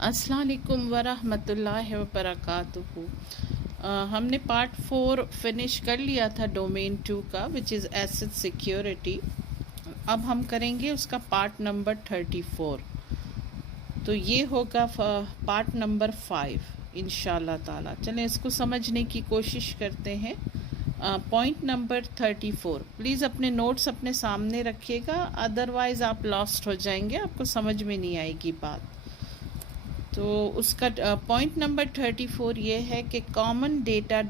अस्सलाम वालेकुम वरहमतुल्लाहि वबरकातुहू। हमने पार्ट 4 फिनिश कर लिया था डोमेन 2 का, विच इज़ एसेट सिक्योरिटी। अब हम करेंगे उसका पार्ट नंबर 34। तो ये होगा पार्ट नंबर 5 इंशाल्लाह ताला। चलें इसको समझने की कोशिश करते हैं। पॉइंट नंबर 34, प्लीज़ अपने नोट्स अपने सामने रखिएगा, अदरवाइज़ आप लॉस्ट हो जाएंगे, आपको समझ में नहीं आएगी बात। तो उसका पॉइंट नंबर 34 ये है कि कॉमन डेटा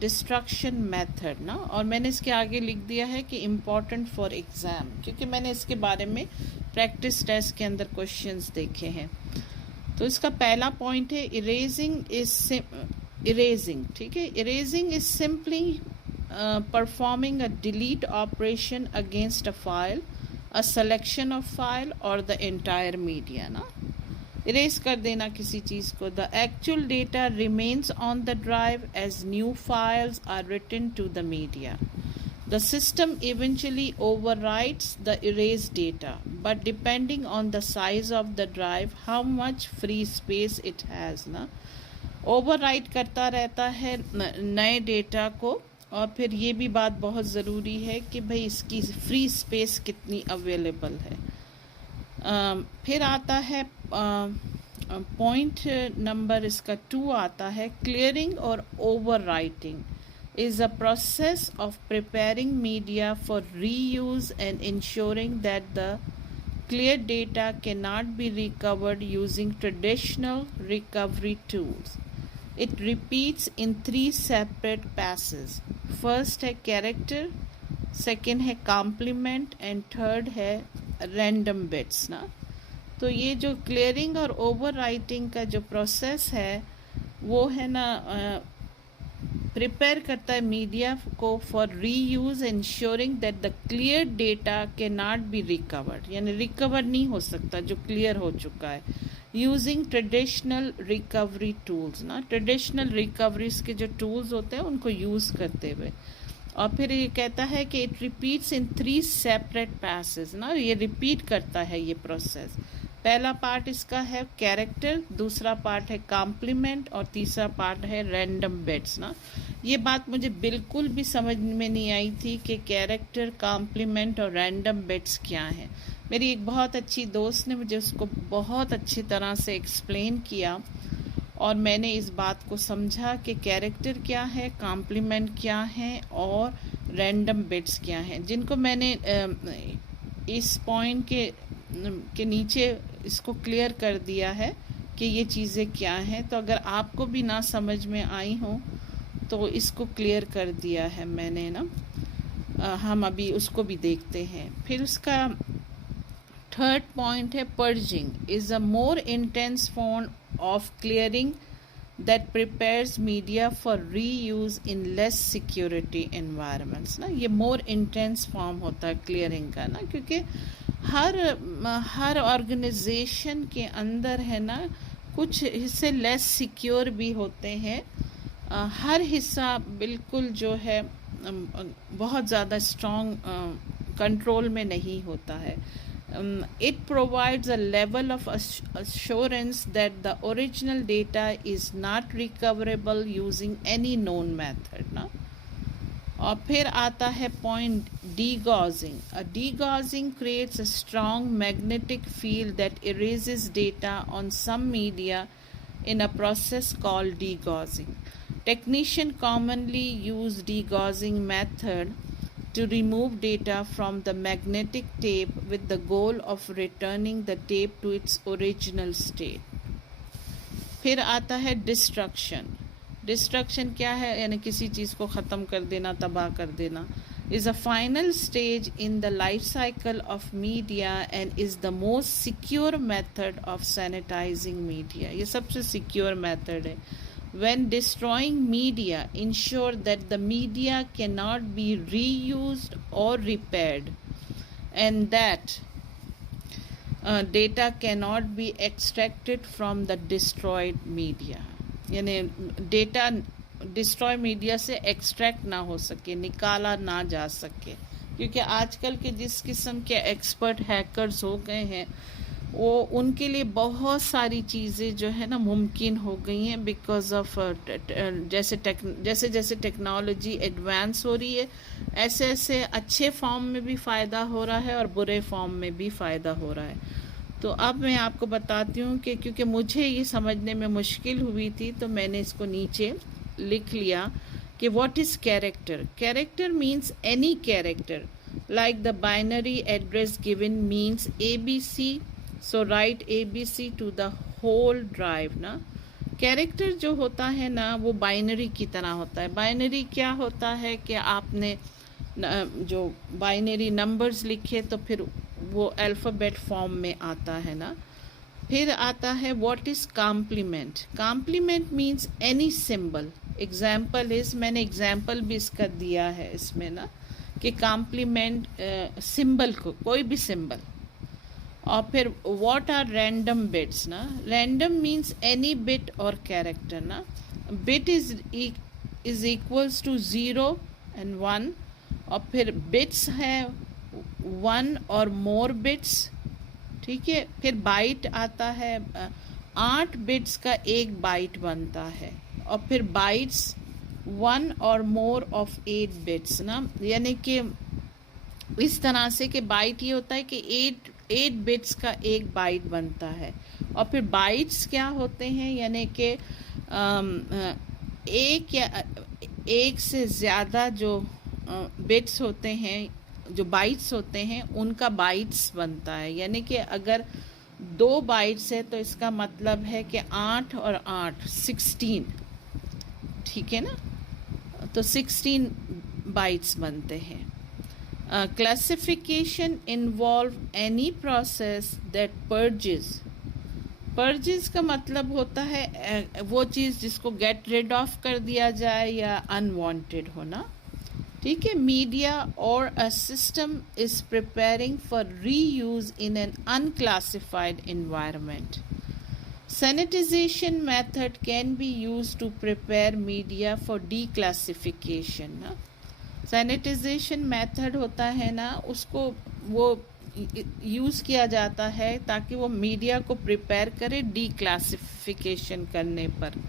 डिस्ट्रक्शन मेथड ना, और मैंने इसके आगे लिख दिया है कि इम्पॉर्टेंट फॉर एग्ज़ाम, क्योंकि मैंने इसके बारे में प्रैक्टिस टेस्ट के अंदर क्वेश्चंस देखे हैं। तो इसका पहला पॉइंट है इरेजिंग, ठीक है। Erasing is simply performing a delete operation against a file, a selection of file और द एंटायर मीडिया ना। इरेज कर देना किसी चीज़ को। The actual data remains on the drive as new files are written to the media. The system eventually overwrites the erased data, but depending on the size of the drive, how much free space it has ना, overwrite करता रहता है नए data को। और फिर ये भी बात बहुत ज़रूरी है कि भाई इसकी फ्री स्पेस कितनी अवेलेबल है। फिर आता है पॉइंट नंबर इसका 2 आता है, क्लियरिंग और overwriting is a process of preparing media for reuse and ensuring that the cleared data cannot be recovered using traditional recovery tools. It repeats in 3 separate passes. First है character, second है complement and third है random bits ना। तो ये जो clearing और overwriting का जो process है वो है ना प्रिपेयर करता है मीडिया को फॉर री use, ensuring that the clear data के नॉट बी रिकवर्ड, यानी रिकवर नहीं हो सकता जो क्लियर हो चुका है, यूजिंग ट्रेडिशनल रिकवरी टूल्स ना। ट्रेडिशनल रिकवरीज के जो टूल्स होते हैं उनको यूज़ करते हुए। और फिर ये कहता है कि it repeats in 3 separate passage ना, ये रिपीट करता है ये प्रोसेस। पहला पार्ट इसका है कैरेक्टर, दूसरा पार्ट है कॉम्प्लीमेंट और तीसरा पार्ट है रैंडम बिट्स ना। ये बात मुझे बिल्कुल भी समझ में नहीं आई थी कि कैरेक्टर, कॉम्प्लीमेंट और रैंडम बिट्स क्या है। मेरी एक बहुत अच्छी दोस्त ने मुझे उसको बहुत अच्छी तरह से एक्सप्लेन किया और मैंने इस बात को समझा कि कैरेक्टर क्या है, कॉम्प्लीमेंट क्या है और रैंडम बिट्स क्या हैं, जिनको मैंने इस पॉइंट के नीचे इसको क्लियर कर दिया है कि ये चीज़ें क्या हैं। तो अगर आपको भी ना समझ में आई हो तो इसको क्लियर कर दिया है मैंने ना। हम अभी उसको भी देखते हैं। फिर उसका थर्ड पॉइंट है purging is a more intense form of clearing that prepares media for री use in less security environments ना। ये मोर इंटेंस फॉर्म होता है क्लियरिंग का ना, क्योंकि हर ऑर्गेनाइजेशन के अंदर है ना कुछ हिस्से लेस सिक्योर भी होते हैं। हर हिस्सा बिल्कुल जो है बहुत ज़्यादा स्ट्रॉन्ग कंट्रोल में नहीं होता है। It provides a level of assurance that the original data is not recoverable using any known method ना। और फिर आता है point degaussing. A degaussing creates a strong magnetic field that erases data on some media in a process called degaussing. Technicians commonly use degaussing method to remove data from the magnetic tape with the goal of returning the tape to its original state. फिर आता है destruction. Destruction क्या है, यानी किसी चीज़ को ख़त्म कर देना, तबाह कर देना। Is a final stage in the life cycle of media and is the most secure method of sanitising media. ये सबसे सिक्योर मेथड है। When destroying media, ensure that the media cannot be reused or repaired, and that data cannot be extracted from the destroyed media. यानी data destroy media से extract ना हो सके, निकाला ना जा सके, क्योंकि आजकल के जिस किस्म के एक्सपर्ट हैकर्स हो गए हैं वो उनके लिए बहुत सारी चीज़ें जो है ना मुमकिन हो गई हैं बिकॉज ऑफ जैसे जैसे टेक्नोलॉजी एडवांस हो रही है, ऐसे ऐसे अच्छे फॉर्म में भी फ़ायदा हो रहा है और बुरे फॉर्म में भी फ़ायदा हो रहा है। तो अब मैं आपको बताती हूँ कि क्योंकि मुझे ये समझने में मुश्किल हुई थी तो मैंने इसको नीचे लिख लिया कि what is character. Character means any character like the binary address given means ABC, so write ABC to the whole drive ना। कैरेक्टर जो होता है ना वो बाइनरी की तरह होता है। बाइनरी क्या होता है कि आपने जो बाइनरी नंबर्स लिखे तो फिर वो अल्फ़ाबेट फॉर्म में आता है ना। फिर आता है what is complement. Complement means any symbol. Example is, मैंने एग्जाम्पल भी इसका दिया है इसमें ना कि कॉम्प्लीमेंट सिंबल को, कोई भी सिंबल। और फिर व्हाट आर रैंडम बिट्स ना। रैंडम मीन्स एनी बिट और कैरेक्टर ना। Bit is equals to 0 and 1। और फिर बिट्स है 1 और मोर बिट्स, ठीक है। फिर बाइट आता है, 8 बिट्स का एक बाइट बनता है। और फिर बाइट्स 1 और मोर ऑफ 8 बिट्स ना, यानी कि इस तरह से कि बाइट ये होता है कि 8 बिट्स का एक बाइट बनता है। और फिर बाइट्स क्या होते हैं, यानी कि एक या एक से ज़्यादा जो बिट्स होते हैं, जो बाइट्स होते हैं, उनका बाइट्स बनता है। यानी कि अगर 2 बाइट्स है तो इसका मतलब है कि 8 और 8 16, ठीक है ना। तो 16 बाइट्स बनते हैं। Classification involve any process that purges. Purges का मतलब होता है वो चीज़ जिसको गेट रिड ऑफ कर दिया जाए या अनवांटेड होना, ठीक है। मीडिया और a system is preparing for reuse in an unclassified environment. Sanitization method can be used to prepare media for declassification ना। Sanitization method होता है ना, उसको वो यूज़ किया जाता है ताकि वो मीडिया को प्रिपेयर करे declassification करने पर।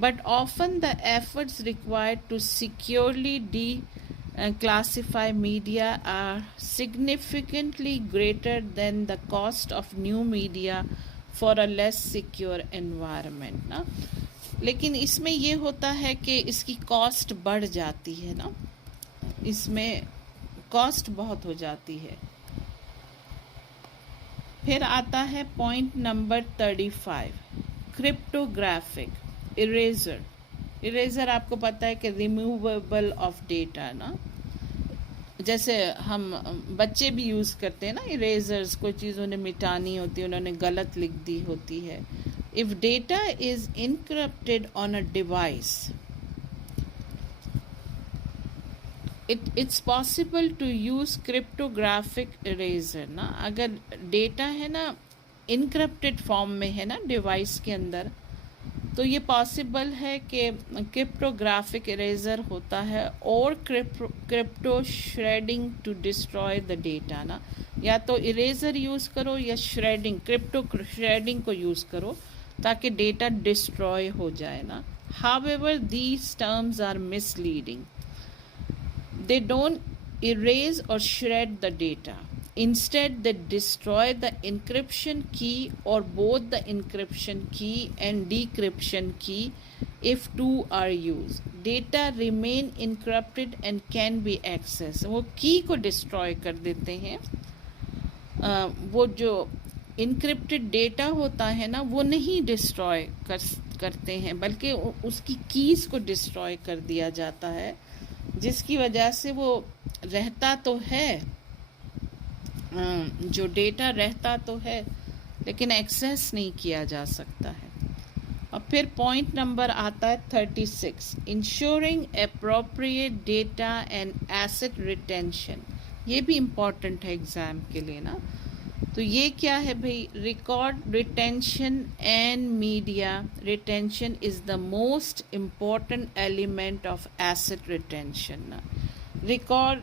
But often the efforts required to securely declassify media are significantly greater than the cost of new media for a less secure environment ना। लेकिन इसमें ये होता है कि इसकी कॉस्ट बढ़ जाती है ना, इसमें कॉस्ट बहुत हो जाती है। फिर आता है point number 35, cryptographic eraser. Eraser आपको पता है कि रिमूवेबल ऑफ डेटा ना। जैसे हम बच्चे भी यूज़ करते हैं ना इरेजर्स, कोई चीज़ उन्हें मिटानी होती है, उन्होंने गलत लिख दी होती है। If data is encrypted on a device, it's possible to use cryptographic erasure ना। अगर डेटा है ना इनक्रप्टेड फॉर्म में है ना डिवाइस के अंदर, तो ये पॉसिबल है कि क्रिप्टोग्राफिक इरेजर होता है। और crypto shredding to destroy the data ना। या तो इरेजर यूज़ करो या श्रेडिंग, क्रिप्टो श्रेडिंग को यूज़ करो ताकि डेटा डिस्ट्रॉय हो जाए ना। However these terms are misleading, they don't erase or shred the data. Instead, they destroy the encryption key or both the encryption key and decryption key if two are used. Data remain encrypted and can be accessed. वो की को destroy कर देते हैं। वो जो encrypted data होता है ना वो नहीं डिस्ट्रॉय करते हैं, बल्कि उसकी कीज़ को डिस्ट्रॉय कर दिया जाता है, जिसकी वजह से वो रहता तो है, जो डेटा रहता तो है लेकिन एक्सेस नहीं किया जा सकता है। और फिर पॉइंट नंबर आता है 36, ensuring appropriate data and asset retention. ये भी इम्पॉर्टेंट है एग्ज़ाम के लिए ना। तो ये क्या है भाई, record retention and media retention is the most important element of asset retention ना। रिकॉर्ड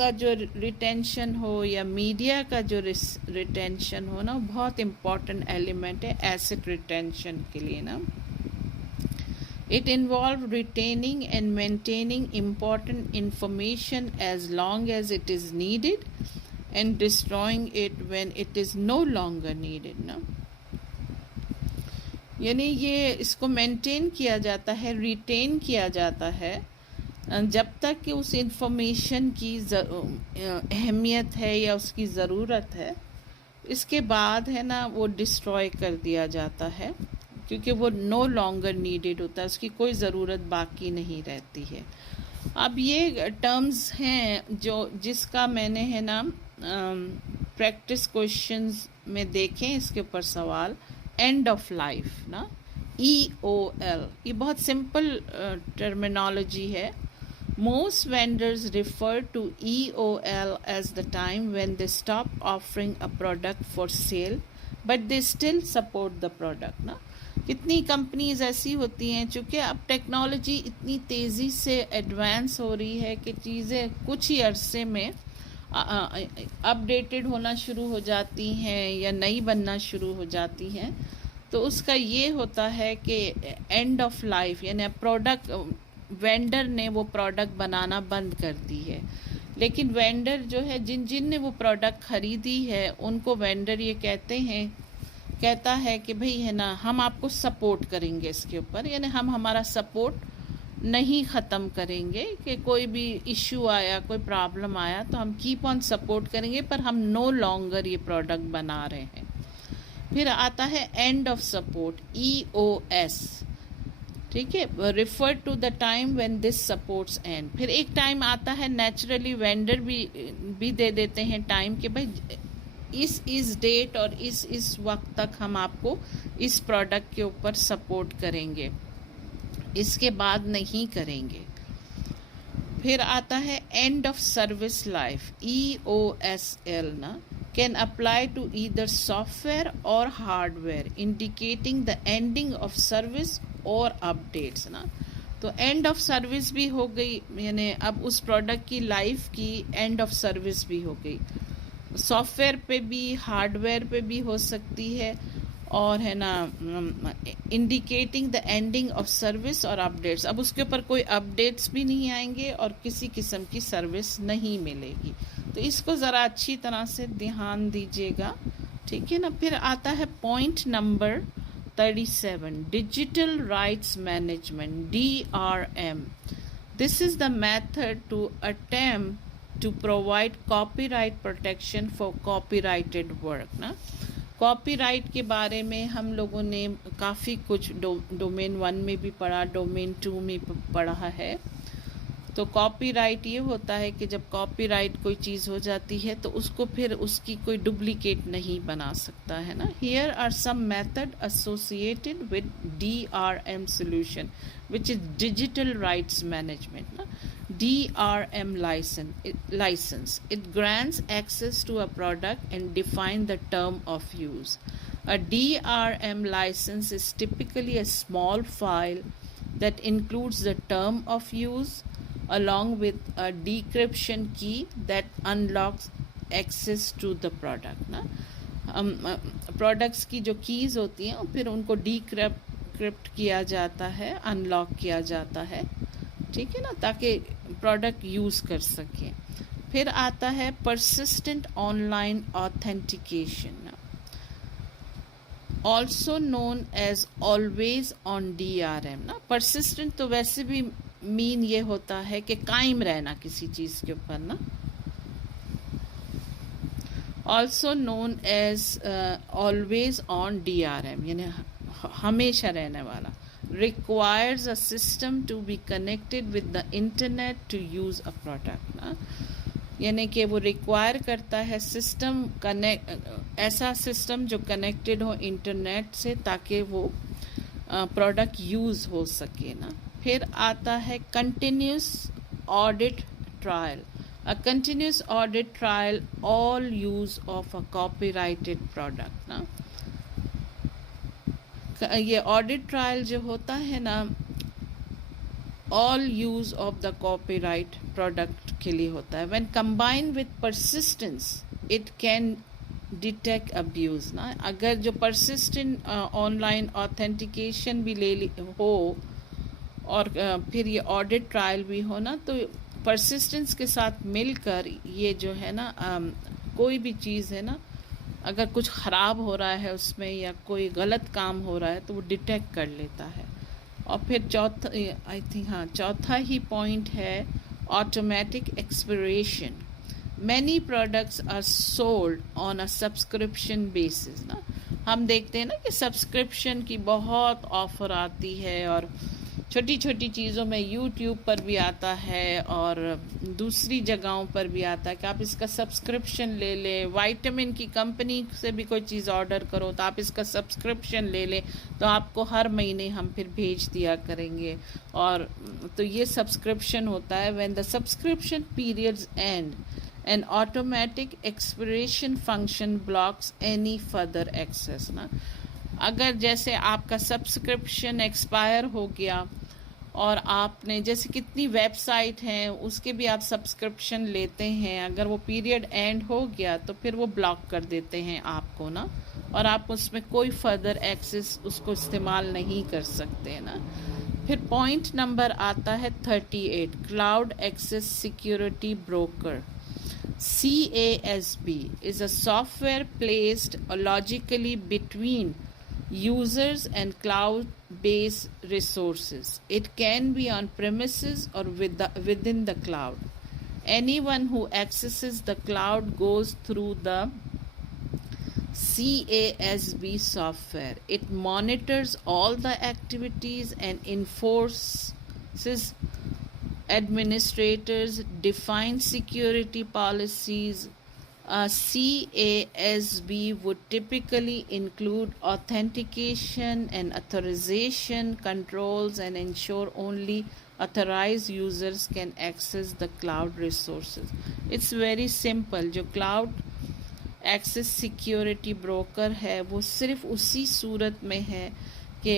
का जो रिटेंशन हो या मीडिया का जो रिटेंशन हो ना, बहुत इम्पॉर्टेंट एलिमेंट है एसेट रिटेंशन के लिए ना. It involves retaining and maintaining important information as long as it is needed and destroying it when it is no longer needed ना. यानी ये इसको मेंटेन किया जाता है, रिटेन किया जाता है जब तक कि उस इंफॉर्मेशन की अहमियत है या उसकी ज़रूरत है. इसके बाद है ना वो डिस्ट्रॉय कर दिया जाता है क्योंकि वो नो लॉन्गर नीडेड होता है, उसकी कोई ज़रूरत बाकी नहीं रहती है. अब ये टर्म्स हैं जिसका मैंने है ना प्रैक्टिस क्वेश्चंस में देखें इसके ऊपर सवाल. एंड ऑफ लाइफ ना, EOL, ये बहुत सिंपल टर्मिनोलॉजी है. Most vendors refer to EOL as the time when they stop offering a product for sale but they still support the product ना. कितनी कंपनीज ऐसी होती हैं, चूँकि अब टेक्नोलॉजी इतनी तेज़ी से एडवांस हो रही है कि चीज़ें कुछ ही अरसे में अपडेटेड होना शुरू हो जाती हैं या नई बनना शुरू हो जाती हैं. तो उसका ये होता है कि एंड ऑफ लाइफ, यानी प्रोडक्ट वेंडर ने वो प्रोडक्ट बनाना बंद कर दी है, लेकिन वेंडर जो है जिन ने वो प्रोडक्ट ख़रीदी है उनको वेंडर ये कहता है कि भाई है ना हम आपको सपोर्ट करेंगे इसके ऊपर, यानी हम हमारा सपोर्ट नहीं ख़त्म करेंगे कि कोई भी इश्यू आया, कोई प्रॉब्लम आया तो हम कीप ऑन सपोर्ट करेंगे, पर हम नो लॉन्गर ये प्रोडक्ट बना रहे हैं. फिर आता है एंड ऑफ सपोर्ट, EOS, ठीक है, refer to the time when this supports end. फिर एक टाइम आता है नेचुरली वेंडर भी दे देते हैं टाइम कि भाई इस डेट और इस वक्त तक हम आपको इस प्रोडक्ट के ऊपर सपोर्ट करेंगे, इसके बाद नहीं करेंगे. फिर आता है end of service life, EOSL ना, can apply to either software or hardware indicating the ending of service or updates ना. तो एंड ऑफ सर्विस भी हो गई, यानी अब उस प्रोडक्ट की लाइफ की एंड ऑफ सर्विस भी हो गई. सॉफ्टवेयर पे भी हार्डवेयर पे भी हो सकती है, और है ना indicating the ending of service or updates. अब उसके ऊपर कोई अपडेट्स भी नहीं आएंगे और किसी किस्म की सर्विस नहीं मिलेगी. तो इसको ज़रा अच्छी तरह से ध्यान दीजिएगा, ठीक है ना. फिर आता है point number 37, digital rights management, DRM. This is the method to attempt to provide copyright protection for copyrighted work ना. कॉपीराइट के बारे में हम लोगों ने काफ़ी कुछ डोमेन 1 में भी पढ़ा, डोमेन 2 में पढ़ा है. तो कॉपीराइट ये होता है कि जब कॉपीराइट कोई चीज़ हो जाती है तो उसको फिर उसकी कोई डुप्लीकेट नहीं बना सकता है ना. Here are some method associated with DRM solution which is digital rights management ना. DRM license. It grants access to a product and define the term of use. A DRM license is typically a small file that includes the term of use along with a decryption key that unlocks access to the product ना. Products की जो keys होती हैं फिर उनको decrypt किया जाता है, अनलॉक किया जाता है, ठीक है ना, ताकि प्रोडक्ट यूज़ कर सकें. फिर आता है persistent online authentication, also known as always on DRM ना. परसिस्टेंट तो वैसे भी मीन ये होता है कि कायम रहना किसी चीज़ के ऊपर ना. Also known as always on DRM, यानी हमेशा रहने वाला. requires a system to be connected with the internet to use a product ना. यानी कि वो रिक्वायर करता है सिस्टम ऐसा सिस्टम जो कनेक्टेड हो इंटरनेट से ताकि वो प्रोडक्ट यूज़ हो सके ना. फिर आता है continuous audit trial. A continuous audit trial all use of a copyrighted product ना. ये ऑडिट ट्रायल जो होता है ना, all use of the copyright product के लिए होता है. When combine with persistence it can detect abuse ना. अगर जो परसिस्टेंट ऑनलाइन ऑथेंटिकेशन भी हो और फिर ये ऑडिट ट्रायल भी हो ना, तो परसिस्टेंस के साथ मिलकर ये जो है ना कोई भी चीज़ है ना, अगर कुछ ख़राब हो रहा है उसमें या कोई गलत काम हो रहा है तो वो डिटेक्ट कर लेता है. और फिर चौथा ही पॉइंट है automatic expiration. Many products are sold on a subscription basis ना. हम देखते हैं ना कि सब्सक्रिप्शन की बहुत ऑफर आती है और छोटी छोटी चीज़ों में यूट्यूब पर भी आता है और दूसरी जगहों पर भी आता है कि आप इसका सब्सक्रिप्शन ले लें. वाइटामिन की कंपनी से भी कोई चीज़ ऑर्डर करो तो आप इसका सब्सक्रिप्शन ले लें तो आपको हर महीने हम फिर भेज दिया करेंगे. और तो ये सब्सक्रिप्शन होता है. When the subscription periods and an automatic expiration function blocks any further access ना. अगर जैसे आपका सब्सक्रिप्शन एक्सपायर हो गया और आपने जैसे कितनी वेबसाइट हैं उसके भी आप सब्सक्रिप्शन लेते हैं, अगर वो पीरियड एंड हो गया तो फिर वो ब्लॉक कर देते हैं आपको ना, और आप उसमें कोई फर्दर एक्सेस उसको इस्तेमाल नहीं कर सकते ना. फिर पॉइंट नंबर आता है 38, cloud access security broker. CASB is a software placed logically between users and cloud-based resources. It can be on premises or within the cloud. Anyone who accesses the cloud goes through the CASB software. It monitors all the activities and enforces administrators, define security policies. CASB would typically include authentication and authorization controls and ensure only authorized users can access the cloud resources. It's very simple. जो cloud access security broker है वो सिर्फ उसी सूरत में है कि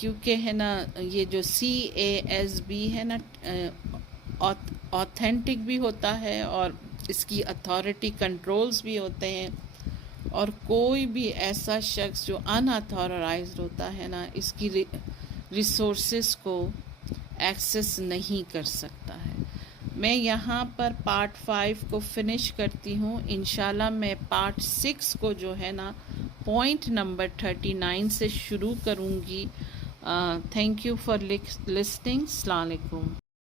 क्योंकि है ना ये जो CASB है ना ऑथेंटिक भी होता है और इसकी अथॉरिटी कंट्रोल्स भी होते हैं, और कोई भी ऐसा शख्स जो अनऑथराइज्ड होता है ना इसकी रिसोर्सेस को एक्सेस नहीं कर सकता है. मैं यहाँ पर पार्ट 5 को फिनिश करती हूँ. इंशाल्लाह मैं पार्ट 6 को जो है ना पॉइंट नंबर 39 से शुरू करूँगी. Thank you for listening. Assalamu alaikum.